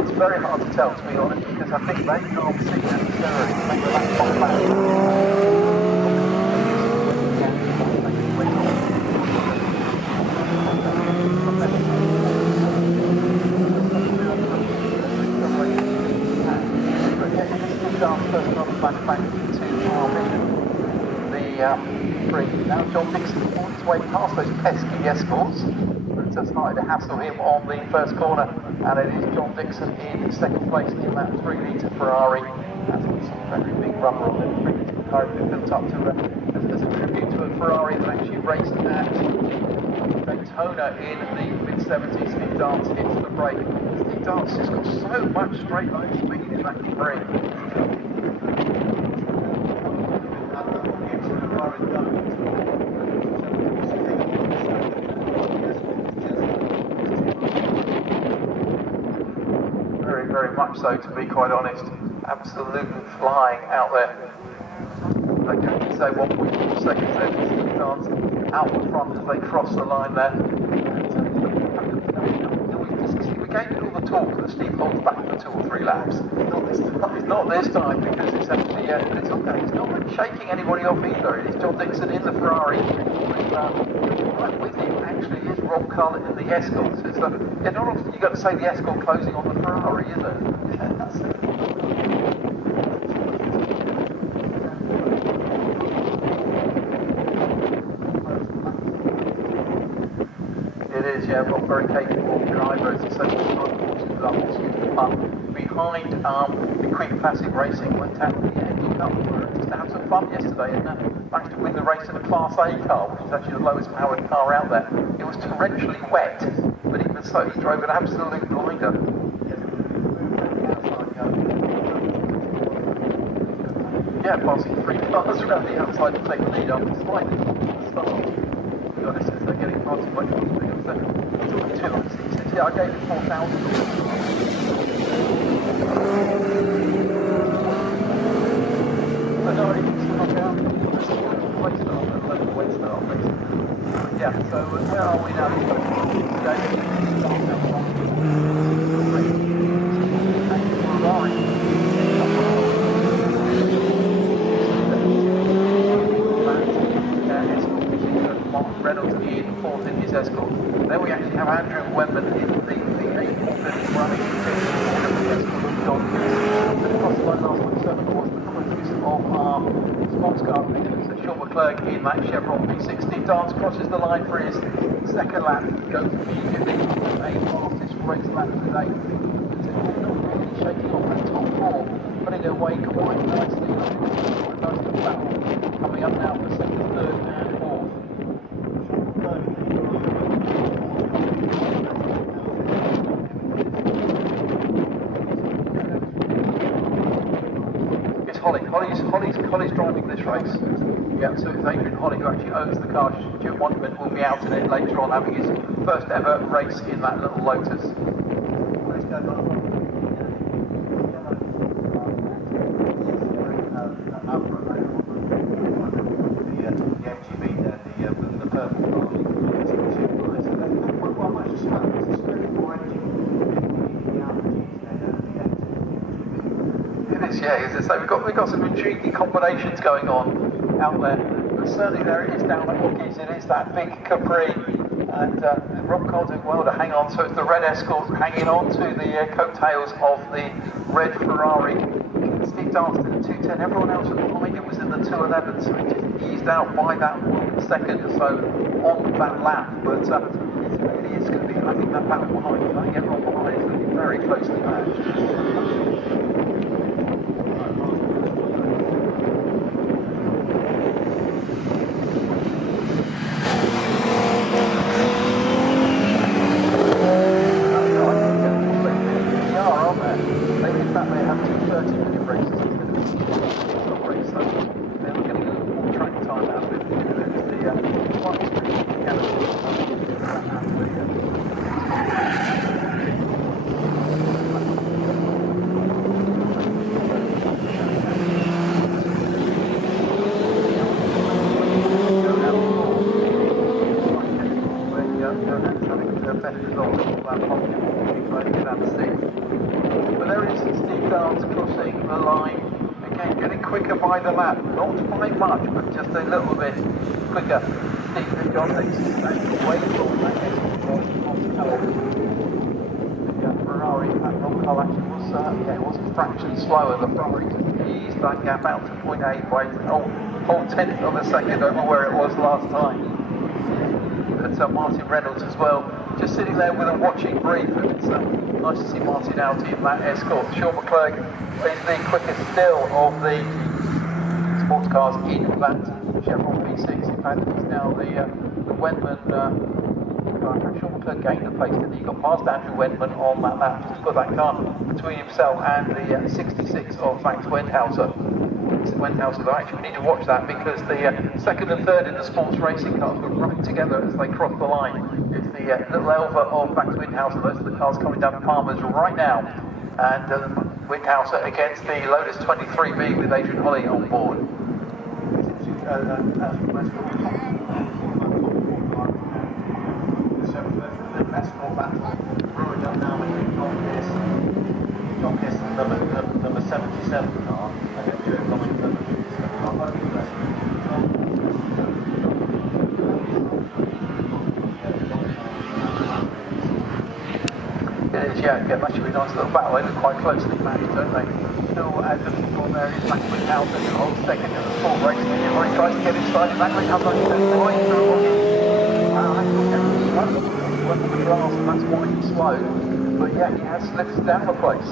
It's very hard to tell, to be honest, because I think they can't see necessarily to make the lap top back. First on the back to three. Now John Dixon on his way past those pesky escorts. It's started to hassle him on the first corner, and it is John Dixon in second place in that 3-litre Ferrari. That's some very big rubber on it. 3-litre car has been built up to as a tribute to a Ferrari that actually raced at Daytona in the mid-70s. Steve Dance hits the brake. Steve Dance has got so much straight line speed in that spring. Very much so, to be quite honest. Absolutely flying out there. Okay, so 1.4 seconds there for Steve Dance out the front as they cross the line there. We gave it all the talk that Steve holds back for 2 or 3 laps. Not this time, because it's actually it's okay. It's not really shaking anybody off either. It's John Dixon in the Ferrari. Right with him actually is Rob Carlett in the Escort. So it's not often you've got to say the Escort closing on the Ferrari, is it? Yeah, that's it. It is, yeah, Rob, very capable driver. It's a behind Equipe Classic Racing, went out to the Yankee Cup just to have some fun yesterday and managed to win the race in a Class A car, which is actually the lowest powered car out there. It was torrentially wet, but even so, he drove an absolute blinder. Yeah, passing 3 cars around the outside to take the lead after slightly from the start. To be honest, they're getting far too much. Yeah, I gave it 4,000. Yeah, so where are we now? Reynolds in 4th in his Escort. Then we actually have Andrew Wemman in the 8th that is running the Escort of John Dixon. And across the line last week, so of course, the quickest of our sports car pickers. So Sean McClurg in that Chevron P60. Dance crosses the line for his second lap. Goes immediately a fastest race lap today. Shaking off that top 4, putting it away quite nicely. Most of the battle coming up now for second, third, and 4th. Holly's driving this race. Yeah, so it's Adrian Holly who actually owns the car. Stuart Monument will be out in it later on, having his first ever race in that little Lotus. Yeah, as I say, we've got some intriguing combinations going on out there. But certainly there it is down at Rockies. It is that big Capri, and Rob Carr doing well to hang on. So it's the red Escort hanging on to the coattails of the red Ferrari. Steve Dance did a 210. Everyone else behind him was in the 211, so it just eased out by that 1 second or so on that lap. But it really is going to be, I think that battle behind, if I get Rob behind, is going to be very closely matched. But there is Steve Dance crossing the line. Again, getting quicker by the lap. Not by much, but just a little bit quicker. Steve had got a way from that Ferrari. That roll car actually was, it was a fraction slower. The Ferrari eased that gap out to 0.8 by a whole tenth of a second over where it was last time. But Martin Reynolds as well, just sitting there with a watching brief, and it's nice to see Martin out in that Escort. Sean McClurg is the quickest still of the sports cars in that Chevron V6. In fact, he's now the Wenman. Sean McClurg gained a place, didn't he? He got past Andrew Wenman on that lap, just put that car between himself and the 66 of Max Wendhauser. Though actually we need to watch that because the second and third in the sports racing cars were right together as they crossed the line. It's the little Elva of Max Wendhauser. Those are the cars coming down Palmer's right now, and Wendhauser against the Lotus 23B with Adrian Holly on board. Number 77 car. Yeah, that should be a nice little battle. They look quite closely matched, don't they? Still looking for there is Max Wendhauser who holds second in the sport racing. Where he tries to get inside. Max Wendhauser goes right through on the grass, and that's why he's slow. But yeah, he has slipped down the place.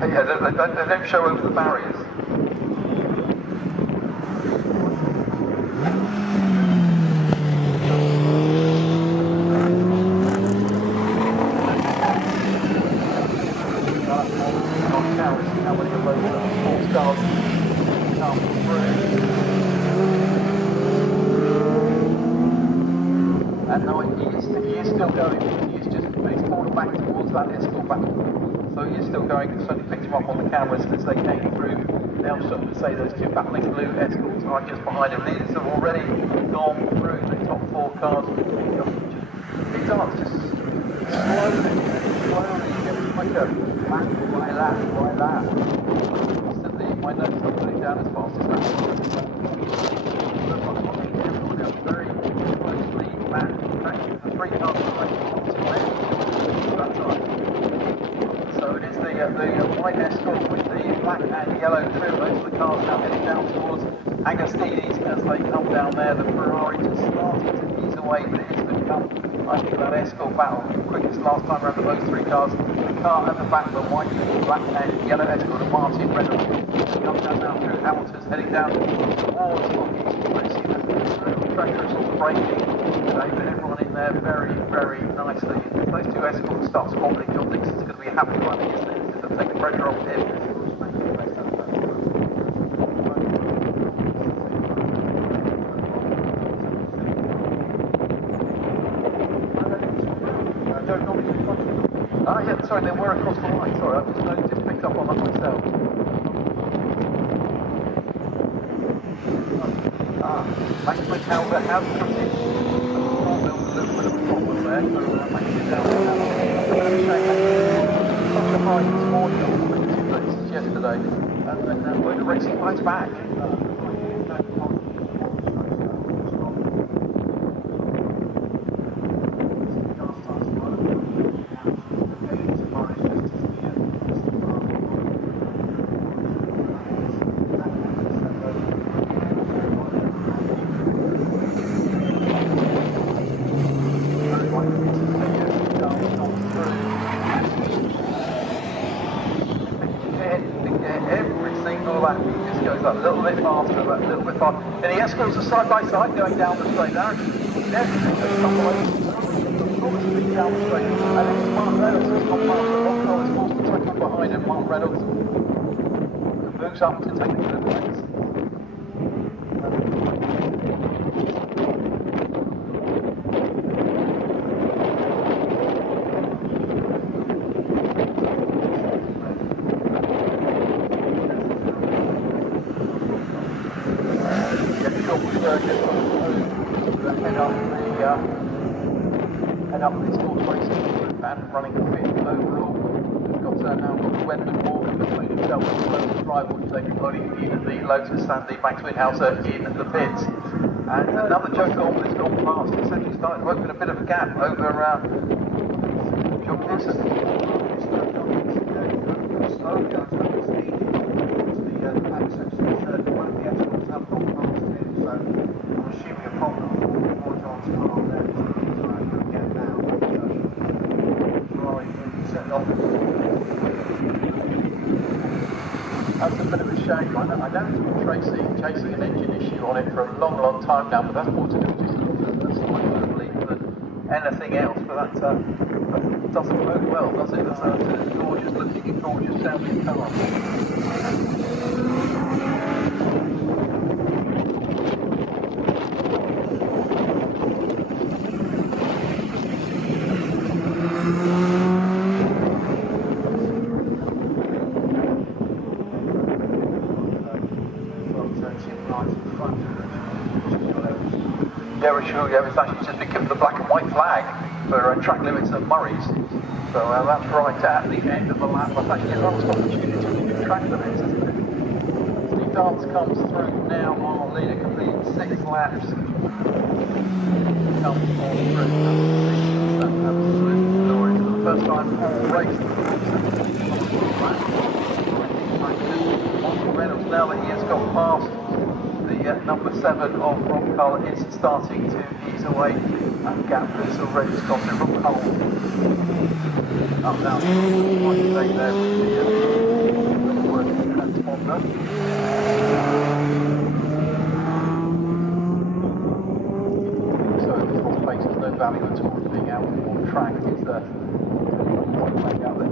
Yeah, they don't show over the barriers. And no, he is still going. He's pulled back towards that Escort battle. So he is still going. Certainly picked him up on the cameras as they came through. Now stop to say those two battling blue Escorts are just behind him. These have already gone through the top four cars. These are just slowly getting quicker. Lap by lap by lap. Constantly, my notes are putting down as fast as that. Very closely matched. In fact, the three cars are like that time. So it is the white Escort with the black and yellow trim. Those are the cars now heading down towards Agostini's as they come down there. The Ferrari just starting to ease away, but it is become, I think, that Escort battle. Quickest last time around of those three cars. The car at the back, the white, black and yellow Escort of Martin Reynolds. Comes down now through Hamilton's, heading down towards Hockey's racing. Treacherous on the braking today, but everyone in there very, very nicely. If those two Escorts start squabbling, John Dixon's going to be happy running, isn't it? It'll take the pressure off him. Yeah, sorry, they were across the line. Sorry, I just picked up on that myself. Max Wendhauser has put in a little bit of a problem there, so Max is down there. Such a high this morning on the two races yesterday, and then the racing lights back. A little bit faster, a little bit faster. And the Escorts are side by side going down the straight. Everything goes obviously down the straight. And it's Mark Reynolds who's gone past the rock car is forced to tuck up behind him. Mark Reynolds moves up to take the third place. just head up this horse racing group and running fifth overall. We've got now got Wendell Morgan between himself and the Lotus rival, which they've been loading in the Lotus Sandy Max Winhauser in the pits. And another Joe Goldman has gone past. It's actually started to open a bit of a gap over John Pearson. That's a bit of a shame. I know it's been chasing an engine issue on it for a long, long time now, but that's more to do with just a slight leak than anything else. But that doesn't bode well, does it? That's a gorgeous looking, gorgeous sounding car. Yeah, it's actually just been given the black and white flag for track limits at Murray's. So that's right at the end of the lap. That's actually a last opportunity to do track limits, isn't it? Steve Dance comes through now on the leader, completing 6 laps. Comes on through. That's absolute glory. For the first time all race. Michael Reynolds, now that he has got past the number 7 of Rob Cole, is starting to ease away that gap that's already got to Rob Cole. Up now, like they there with the working transponder. So this whole space has no value at all being out on track. It's